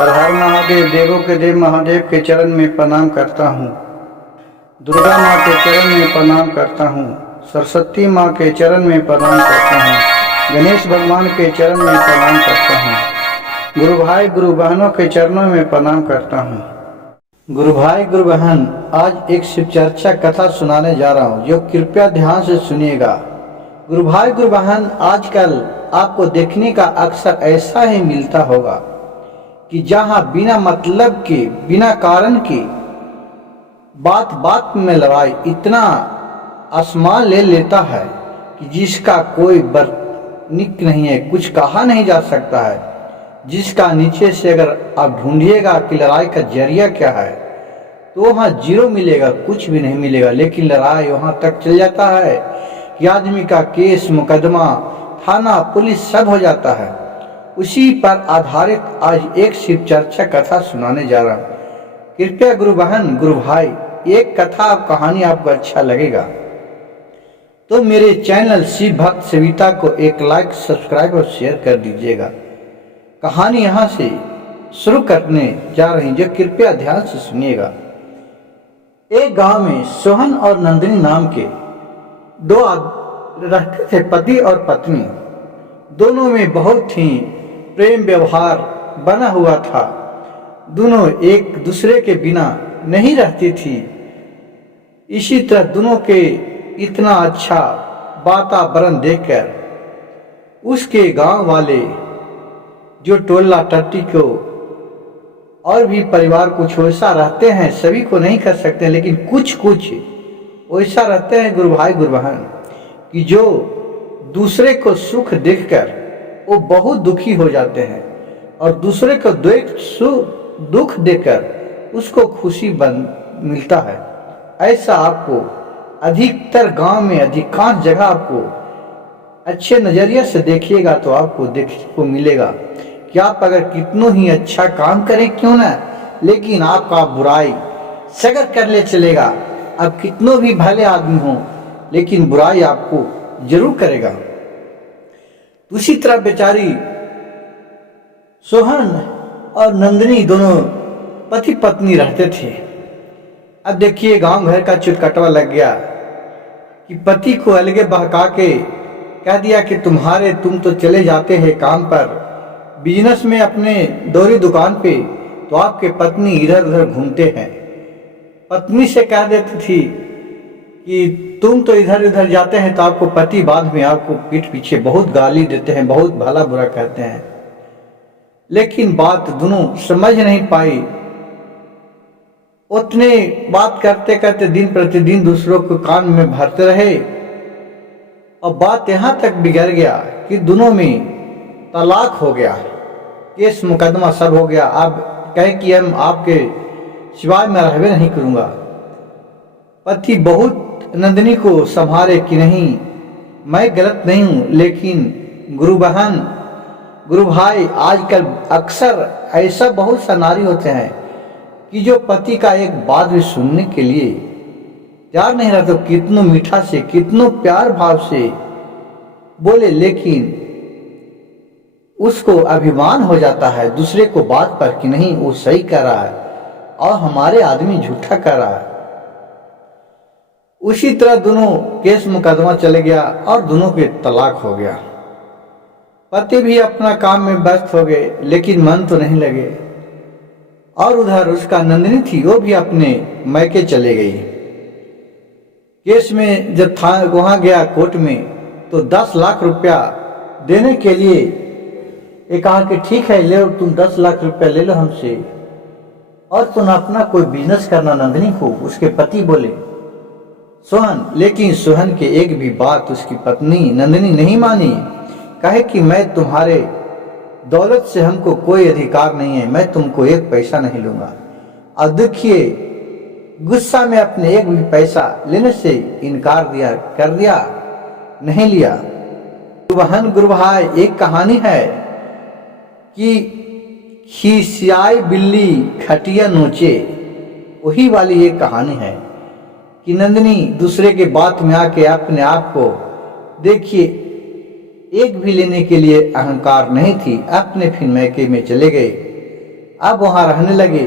हर हर महादेव, देवों के देव महादेव के चरण में प्रणाम करता हूँ। दुर्गा माँ के चरण में प्रणाम करता हूँ। सरस्वती माँ के चरण में प्रणाम करता हूँ। गणेश भगवान के चरण में प्रणाम करता हूँ। गुरु भाई गुरु बहनों के चरणों में प्रणाम करता हूँ। गुरु भाई गुरु बहन, आज एक शिव चर्चा कथा सुनाने जा रहा हूँ, जो कृपया ध्यान से सुनिएगा। गुरु भाई गुरु बहन, आजकल आपको देखने का अक्सर ऐसा ही मिलता होगा कि जहाँ बिना मतलब के, बिना कारण के बात बात में लड़ाई इतना आसमान ले लेता है कि जिसका कोई बर्निक नहीं है, कुछ कहा नहीं जा सकता है। जिसका नीचे से अगर आप ढूंढिएगा कि लड़ाई का जरिया क्या है, तो वहाँ जीरो मिलेगा, कुछ भी नहीं मिलेगा। लेकिन लड़ाई वहाँ तक चल जाता है कि आदमी का केस मुकदमा, थाना, पुलिस सब हो जाता है। उसी पर आधारित आज एक शिव चर्चा कथा सुनाने जा रहा हूँ। कृपया गुरु बहन गुरु भाई, एक कथा कहानी आपको अच्छा लगेगा तो मेरे चैनल शिव भक्त सविता को एक लाइक, सब्सक्राइब और शेयर कर दीजिएगा। कहानी यहाँ से शुरू करने जा रही, जो कृपया ध्यान से सुनिएगा। एक गांव में सोहन और नंदिनी नाम के दो रहते थे, पति और पत्नी। दोनों में बहुत ही प्रेम व्यवहार बना हुआ था। दोनों एक दूसरे के बिना नहीं रहती थी। इसी तरह दोनों के इतना अच्छा वातावरण देखकर उसके गांव वाले, जो टोला टट्टी को और भी परिवार कुछ वैसा रहते हैं, सभी को नहीं कर सकते, लेकिन कुछ कुछ वैसा रहते हैं गुरु भाई गुरु बहन, कि जो दूसरे को सुख देखकर वो बहुत दुखी हो जाते हैं और दूसरे को दुख देकर उसको खुशी मिलता है। ऐसा आपको अधिकतर गांव में, अधिकांश जगह आपको अच्छे नजरिए से देखिएगा तो आपको देखने को मिलेगा कि आप अगर कितनों ही अच्छा काम करें क्यों ना, लेकिन आपका बुराई सगर कर ले चलेगा। अब कितनों भी भले आदमी हो, लेकिन बुराई आपको जरूर करेगा। दूसरी तरफ बेचारी सोहन और नंदिनी दोनों पति पत्नी रहते थे। अब देखिए, गांव घर का चुटकटवा लग गया कि पति को अलगे बहका के कह दिया कि तुम तो चले जाते हैं काम पर, बिजनेस में, अपने दोहरी दुकान पे, तो आपके पत्नी इधर उधर घूमते हैं। पत्नी से कह देती थी कि तुम तो इधर उधर जाते हैं, तो आपको पति बाद में आपको पीठ पीछे बहुत गाली देते हैं, बहुत भला बुरा कहते हैं। लेकिन बात दोनों समझ नहीं पाई। उतने बात करते करते दिन प्रतिदिन दूसरों को कान में भरते रहे और बात यहाँ तक बिगड़ गया कि दोनों में तलाक हो गया, केस मुकदमा सब हो गया। अब कहे कि हम आपके सिवाय मैं रहबे नहीं करूँगा। पति बहुत नंदिनी को संभाले कि नहीं, मैं गलत नहीं हूँ, लेकिन गुरु बहन गुरु भाई, आजकल अक्सर ऐसा बहुत सा नारी होते हैं कि जो पति का एक बात भी सुनने के लिए तैयार नहीं रहते। कितनों मीठा से, कितनों प्यार भाव से बोले, लेकिन उसको अभिमान हो जाता है दूसरे को बात पर कि नहीं वो सही कर रहा है और हमारे आदमी झूठा कर रहा है। उसी तरह दोनों केस मुकदमा चले गया और दोनों के तलाक हो गया। पति भी अपना काम में व्यस्त हो गए, लेकिन मन तो नहीं लगे। और उधर उसका नंदिनी थी, वो भी अपने मैके चले गई। केस में जब था वहां गया कोर्ट में, तो 10 लाख रुपया देने के लिए ये कहा कि ठीक है, ले लो, तुम 10 लाख रुपया ले लो हमसे और तुम अपना कोई बिजनेस करना। नंदिनी को उसके पति बोले सोहन, लेकिन सोहन के एक भी बात उसकी पत्नी नंदिनी नहीं मानी। कहे कि मैं तुम्हारे दौलत से हमको कोई अधिकार नहीं है, मैं तुमको एक पैसा नहीं लूंगा। और देखिए, गुस्सा में अपने एक भी पैसा लेने से इनकार कर दिया, नहीं लिया। बहन गुरु भाई, एक कहानी है कि खिसियाई बिल्ली खटिया नोचे, वही वाली एक कहानी है कि नंदिनी दूसरे के बात में आके अपने आप को, देखिए, एक भी लेने के लिए अहंकार नहीं थी, अपने फिर मैके में चले गए अब वहाँ रहने लगे।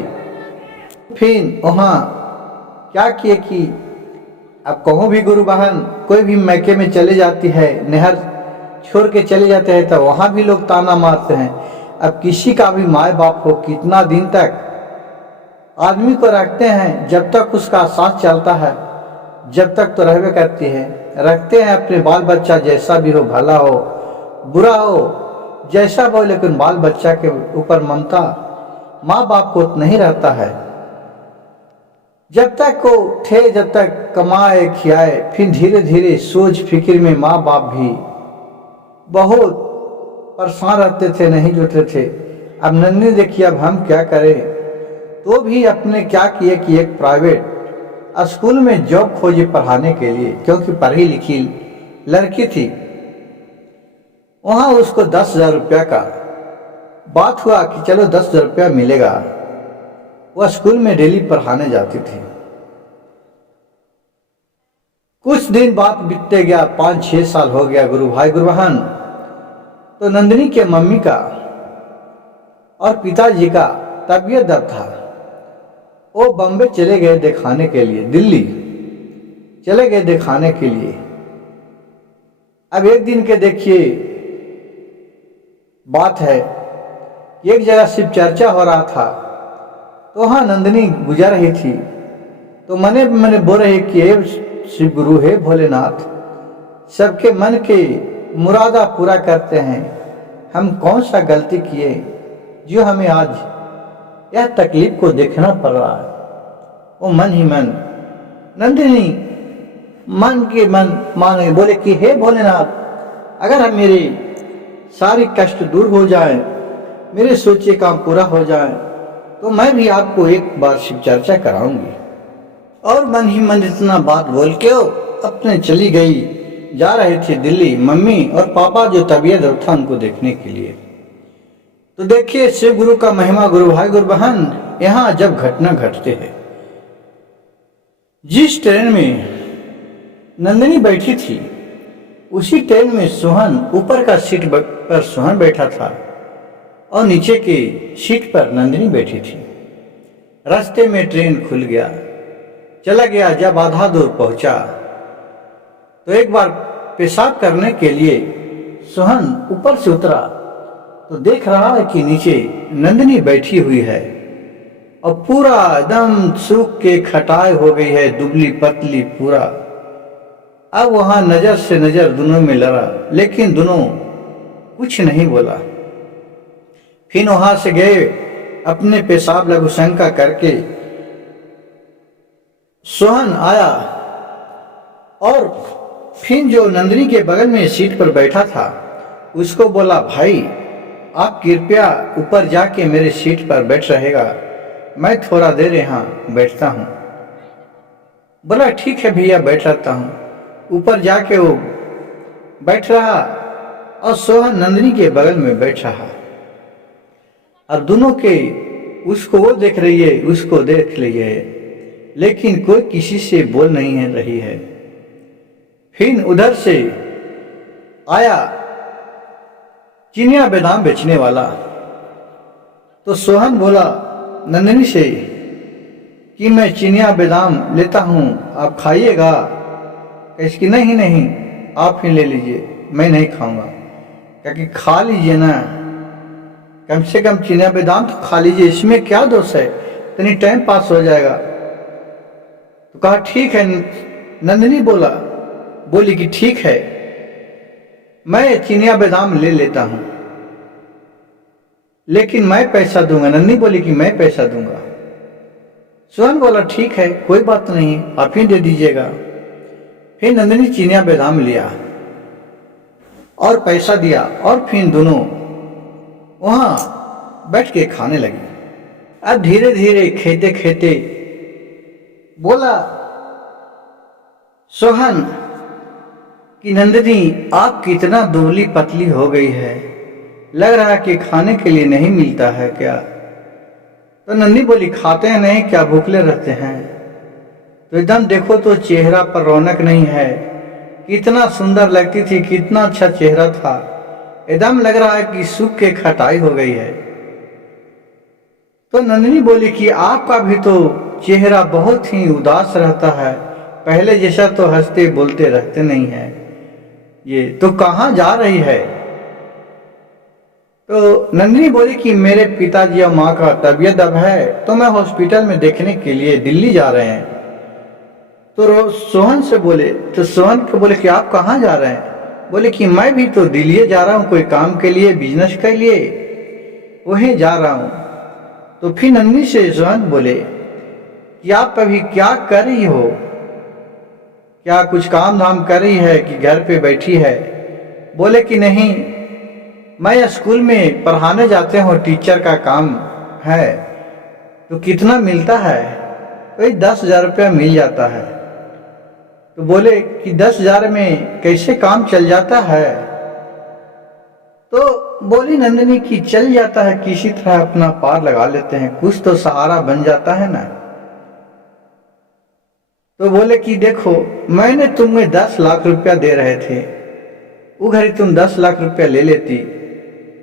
फिर वहाँ क्या किए कि अब कहूँ भी गुरु बहन कोई भी मैके में चले जाती है, नहर छोड़ के चले जाते हैं, तो वहाँ भी लोग ताना मारते हैं। अब किसी का भी माँ बाप हो, कितना दिन तक आदमी को रखते हैं, जब तक उसका साथ चलता है जब तक तो रहवे करती है, रखते हैं अपने बाल बच्चा, जैसा भी हो, भला हो बुरा हो जैसा हो, लेकिन बाल बच्चा के ऊपर ममता माँ बाप को नहीं रहता है। जब तक को थे, जब तक कमाए खियाए, फिर धीरे धीरे सोच फिक्र में माँ बाप भी बहुत परेशान रहते थे, नहीं जुटते थे। अब नन्ही देखिए अब हम क्या करें, तो भी अपने क्या किए कि एक प्राइवेट स्कूल में जॉब खोजी पढ़ाने के लिए, क्योंकि पढ़ी लिखी लड़की थी। वहाँ उसको 10,000 रुपया का बात हुआ कि चलो 10,000 रुपया मिलेगा। वह स्कूल में डेली पढ़ाने जाती थी। कुछ दिन बाद बीतते गया, 5-6 साल हो गया गुरु भाई गुरु बहन। तो नंदिनी के मम्मी का और पिताजी का तबीयत दर्द था। वो बम्बे चले गए दिखाने के लिए, दिल्ली चले गए दिखाने के लिए। अब एक दिन के देखिए बात है, एक जगह शिव चर्चा हो रहा था, तो वहाँ नंदिनी गुजर रही थी। तो मने बोल रहे कि हे शिव गुरु, हे भोलेनाथ, सबके मन के मुरादा पूरा करते हैं। हम कौन सा गलती किए जो हमें आज यह तकलीफ को देखना पड़ रहा है। वो मन ही मन नंदिनी मन के मन माने बोले कि हे भोलेनाथ, अगर हम मेरे सारे कष्ट दूर हो जाए, मेरे सोचे काम पूरा हो जाए, तो मैं भी आपको एक बार शिव चर्चा कराऊंगी। और मन ही मन इतना बात बोल के वो अपने चली गई। जा रहे थे दिल्ली, मम्मी और पापा जो तबीयत था उनको देखने के लिए। तो देखिए शिव गुरु का महिमा गुरु भाई गुरु बहन, यहाँ जब घटना घटते हैं, जिस ट्रेन में नंदिनी बैठी थी उसी ट्रेन में सोहन ऊपर का सीट पर सोहन बैठा था और नीचे की सीट पर नंदिनी बैठी थी। रास्ते में ट्रेन खुल गया, चला गया। जब आधा दूर पहुंचा तो एक बार पेशाब करने के लिए सोहन ऊपर से उतरा, तो देख रहा है कि नीचे नंदिनी बैठी हुई है और पूरा एकदम सूख के खटाई हो गई है, दुबली पतली पूरा। अब वहां नजर से नजर दोनों में लड़ा, लेकिन दोनों कुछ नहीं बोला। फिर वहां से गए, अपने पेशाब लघु शंका करके सोहन आया और फिर जो नंदिनी के बगल में सीट पर बैठा था उसको बोला, भाई आप कृपया ऊपर जाके मेरे सीट पर बैठ रहेगा, मैं थोड़ा देर यहाँ बैठता हूँ। बोला ठीक है भैया, बैठ रहता हूँ। ऊपर जाके वो बैठ रहा और सोहन नंदिनी के बगल में बैठ रहा, और दोनों के उसको वो देख रही है, उसको देख रही है, लेकिन कोई किसी से बोल नहीं है रही है। फिर उधर से आया चिनिया बादाम बेचने वाला। तो सोहन बोला नंदिनी से कि मैं चिनिया बादाम लेता हूँ, आप खाइएगा? इसकी नहीं नहीं, आप ही ले लीजिए, मैं नहीं खाऊंगा। क्योंकि खा लीजिए ना, कम से कम चिनिया बादाम तो खा लीजिए, इसमें क्या दोष है, इतनी टाइम पास हो जाएगा। तो कहा ठीक है। नंदिनी बोली कि ठीक है, मैं चिनिया बादाम ले लेता हूं, लेकिन मैं पैसा दूंगा। नंदिनी बोली कि मैं पैसा दूंगा। सोहन बोला ठीक है, कोई बात नहीं, आप ही दे दीजिएगा। फिर नंदिनी चिनिया बादाम लिया और पैसा दिया, और फिर दोनों वहां बैठ के खाने लगी। अब धीरे धीरे खेते खेते बोला सोहन कि नंदिनी आप कितना दुबली पतली हो गई है, लग रहा है कि खाने के लिए नहीं मिलता है क्या? तो नंदिनी बोली खाते हैं नहीं क्या, भूखले रहते हैं। तो एकदम देखो तो चेहरा पर रौनक नहीं है, कितना सुंदर लगती थी, कितना अच्छा चेहरा था, एकदम लग रहा है कि सूख के खटाई हो गई है। तो नंदिनी बोली कि आपका भी तो चेहरा बहुत ही उदास रहता है, पहले जैसा तो हंसते बोलते रहते नहीं है, ये तो कहाँ जा रही है। तो नंदिनी बोली कि मेरे पिताजी और माँ का तबीयत अब है, तो मैं हॉस्पिटल में देखने के लिए दिल्ली जा रहे हैं। तो सोहन से बोले, तो सोहन को बोले कि आप कहाँ जा रहे हैं। बोले कि मैं भी तो दिल्ली जा रहा हूँ, कोई काम के लिए, बिजनेस के लिए, वहीं जा रहा हूँ। तो फिर नंदिनी से सोहन बोले कि आप अभी क्या कर रही हो, क्या कुछ काम धाम कर रही है कि घर पे बैठी है। बोले कि नहीं, मैं स्कूल में पढ़ाने जाते हूँ, टीचर का काम है। तो कितना मिलता है। कोई 10,000 रुपया मिल जाता है। तो बोले कि 10,000 में कैसे काम चल जाता है। तो बोली नंदिनी कि चल जाता है, किसी तरह अपना पार लगा लेते हैं, कुछ तो सहारा बन जाता है ना। तो बोले कि देखो, मैंने तुम्हें 10 लाख रुपया दे रहे थे, वो घड़ी तुम 10 लाख रुपया ले लेती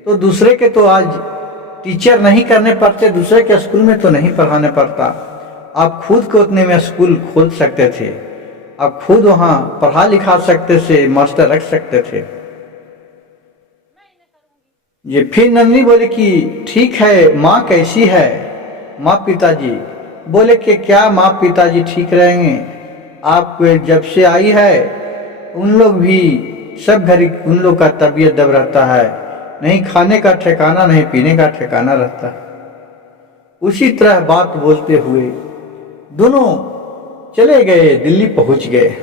तो दूसरे के तो आज टीचर नहीं करने पड़ते, दूसरे के स्कूल में तो नहीं पढ़ाने पड़ता, आप खुद को उतने में स्कूल खोल सकते थे, आप खुद वहां पढ़ा लिखा सकते थे, मास्टर रख सकते थे। ये फिर नंदिनी बोले कि ठीक है, माँ कैसी है, माँ पिताजी। बोले कि क्या माँ पिताजी ठीक रहेंगे, आप जब से आई है उन लोग भी सब घड़ी उन लोग का तबीयत दब रहता है, नहीं खाने का ठिकाना, नहीं पीने का ठिकाना रहता। उसी तरह बात बोलते हुए दोनों चले गए, दिल्ली पहुंच गए।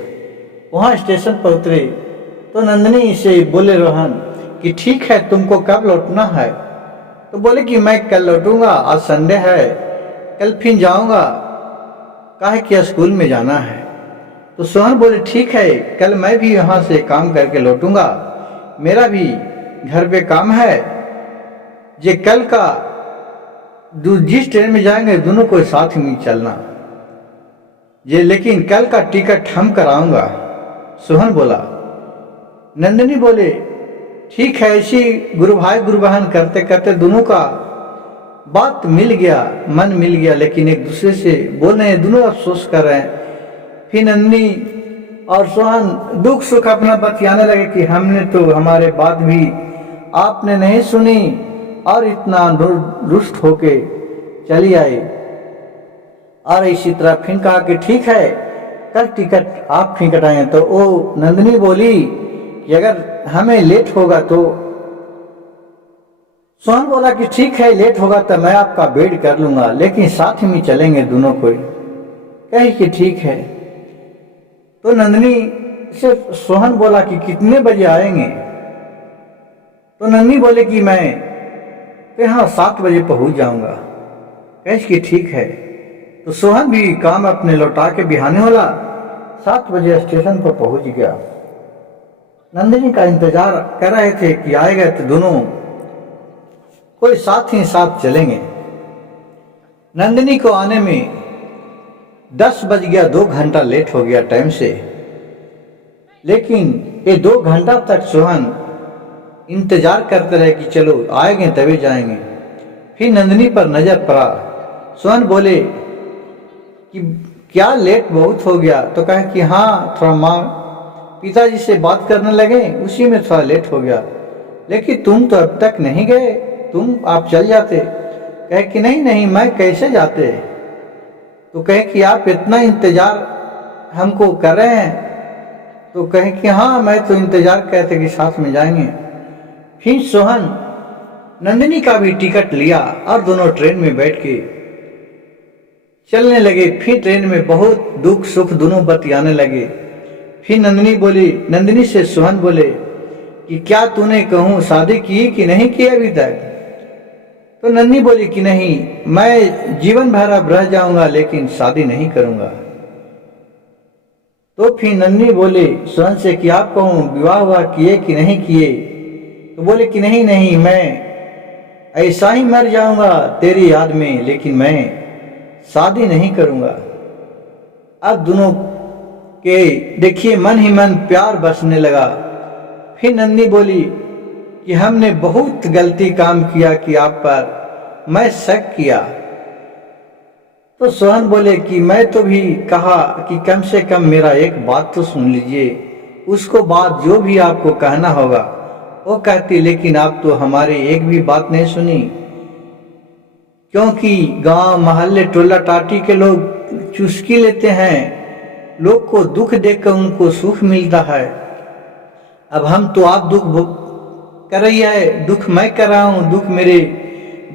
वहां स्टेशन पर उतरे तो नंदिनी से बोले रोहन कि ठीक है, तुमको कब लौटना है। तो बोले कि मैं कल लौटूंगा, आज संडे है, कल फिर जाऊंगा, काहे कि स्कूल में जाना है। तो सोहन बोले ठीक है, कल मैं भी यहाँ से काम करके लौटूंगा, मेरा भी घर पे काम है। ये कल का जिस ट्रेन में जाएंगे दोनों को साथ में चलना, ये लेकिन कल का टिकट हम कराऊंगा, सोहन बोला। नंदिनी बोले ठीक है। ऐसी गुरु भाई गुरु बहन करते करते दोनों का बात मिल गया, मन मिल गया, लेकिन एक दूसरे से बोल रहे हैं, दोनों अफसोस कर रहे हैं। फिर नंदिनी और सोहन दुख सुख अपना बतियाने लगे कि हमने तो हमारे बात भी आपने नहीं सुनी और इतना रुष्ट होके चली आई। और इसी तरह फिर कहा कि ठीक है, कल टिकट आप फिर कटाएं। तो वो नंदिनी बोली कि अगर हमें लेट होगा तो, सोहन बोला कि ठीक है, लेट होगा तो मैं आपका वेट कर लूंगा, लेकिन साथ में चलेंगे दोनों कोई। कही कि ठीक है। तो नंदिनी से सोहन बोला कि कितने बजे आएंगे। तो नंदिनी बोले कि मैं तो हाँ 7 बजे पहुंच जाऊंगा। कही कि ठीक है। तो सोहन भी काम अपने लौटा के बिहाने वाला 7 बजे स्टेशन पर पहुंच गया। नंदिनी का इंतजार कर रहे थे कि आएगा तो दोनों कोई साथ ही साथ चलेंगे। नंदिनी को आने में 10 बज गया, 2 घंटा लेट हो गया टाइम से। लेकिन ये 2 घंटा तक सोहन इंतजार करते रहे कि चलो आएंगे तभी जाएंगे। फिर नंदिनी पर नजर पड़ा। सोहन बोले कि क्या लेट बहुत हो गया। तो कहा कि हाँ, थोड़ा माँ पिताजी से बात करने लगे, उसी में थोड़ा लेट हो गया। लेकिन तुम तो अब तक नहीं गए, आप चल जाते। कहे कि नहीं नहीं, मैं कैसे जाते। तो कहे कि आप इतना इंतजार हमको कर रहे हैं। तो कहे कि हाँ, मैं तो इंतजार करते कि साथ में जाएंगे। फिर सोहन नंदिनी का भी टिकट लिया और दोनों ट्रेन में बैठ के चलने लगे। फिर ट्रेन में बहुत दुख सुख दोनों बतियाने लगे। फिर नंदिनी से सोहन बोले कि क्या तूने कहूँ शादी की कि नहीं की अभी तक। तो नंदिनी बोली कि नहीं, मैं जीवन भर अब रह जाऊंगा, लेकिन शादी नहीं करूंगा। तो फिर नंदिनी बोले सोहन से कि आप कहूँ विवाह हुआ किए कि नहीं किए। तो बोले कि नहीं नहीं, मैं ऐसा ही मर जाऊंगा तेरी याद में, लेकिन मैं शादी नहीं करूंगा। अब दोनों के देखिए मन ही मन प्यार बसने लगा। फिर नंदिनी बोली कि हमने बहुत गलती काम किया कि आप पर मैं शक किया, तो सोहन बोले कि मैं तो भी कहा कि कम से कम मेरा एक बात तो सुन लीजिए, उसको बात जो भी आपको कहना होगा वो कहती, लेकिन आप तो हमारे एक भी बात नहीं सुनी, क्योंकि गांव मोहल्ले टोला टाटी के लोग चुस्की लेते हैं, लोग को दुख देखकर उनको सुख मिलता है। अब हम तो आप दुख कर रही है, दुख मैं कर रहा हूँ, दुख मेरे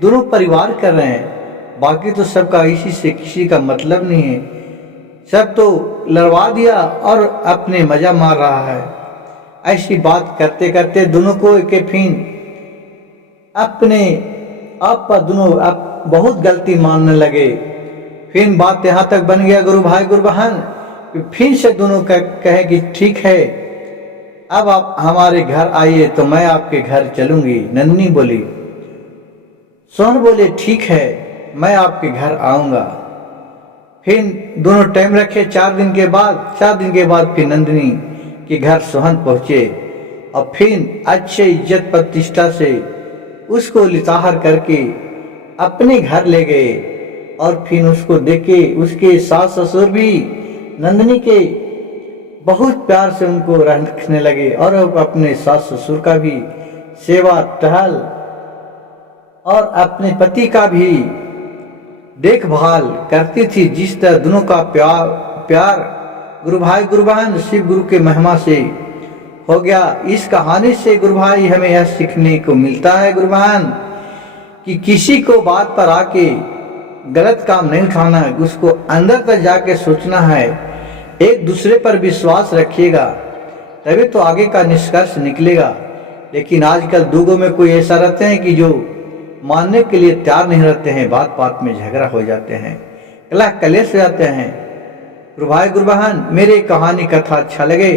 दोनों परिवार कर रहे हैं, बाकी तो सबका इसी से किसी का मतलब नहीं है, सब तो लड़वा दिया और अपने मजा मार रहा है। ऐसी बात करते करते दोनों को एक फिर अपने आप पर दोनों आप बहुत गलती मानने लगे। फिर बात यहाँ तक बन गया गुरु भाई गुरु बहन, फिर से दोनों कहे कि ठीक है, अब आप हमारे घर आइए तो मैं आपके घर चलूंगी। नंदिनी बोली, सोहन बोले ठीक है मैं आपके घर आऊंगा। फिर दोनों टाइम रखे। 4 दिन के बाद फिर नंदिनी के घर सोहन पहुंचे और फिर अच्छे इज्जत प्रतिष्ठा से उसको लिताहर करके अपने घर ले गए। और फिर उसको देखे उसके सास ससुर भी नंदिनी के बहुत प्यार से उनको रखने लगे और अपने सास ससुर का भी सेवा टहल और अपने पति का भी देखभाल करती थी। जिस तरह दोनों का प्यार गुरु भाई गुरु बहन शिव गुरु के महिमा से हो गया। इस कहानी से गुरु भाई हमें यह सीखने को मिलता है गुरु बहन कि किसी को बात पर आके गलत काम नहीं उठाना है, उसको अंदर तक जाके सोचना है, एक दूसरे पर विश्वास रखिएगा तभी तो आगे का निष्कर्ष निकलेगा। लेकिन आजकल दूगों में कोई ऐसा रहते हैं कि जो मानने के लिए तैयार नहीं रहते हैं, बात बात में झगड़ा हो जाते हैं, कलह कलेश हो जाते हैं। गुरु भाई गुरु बहन मेरे कहानी कथा अच्छा लगे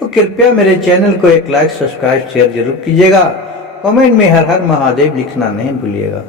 तो कृपया मेरे चैनल को एक लाइक सब्सक्राइब शेयर जरूर कीजिएगा। कमेंट में हर हर महादेव लिखना नहीं भूलिएगा।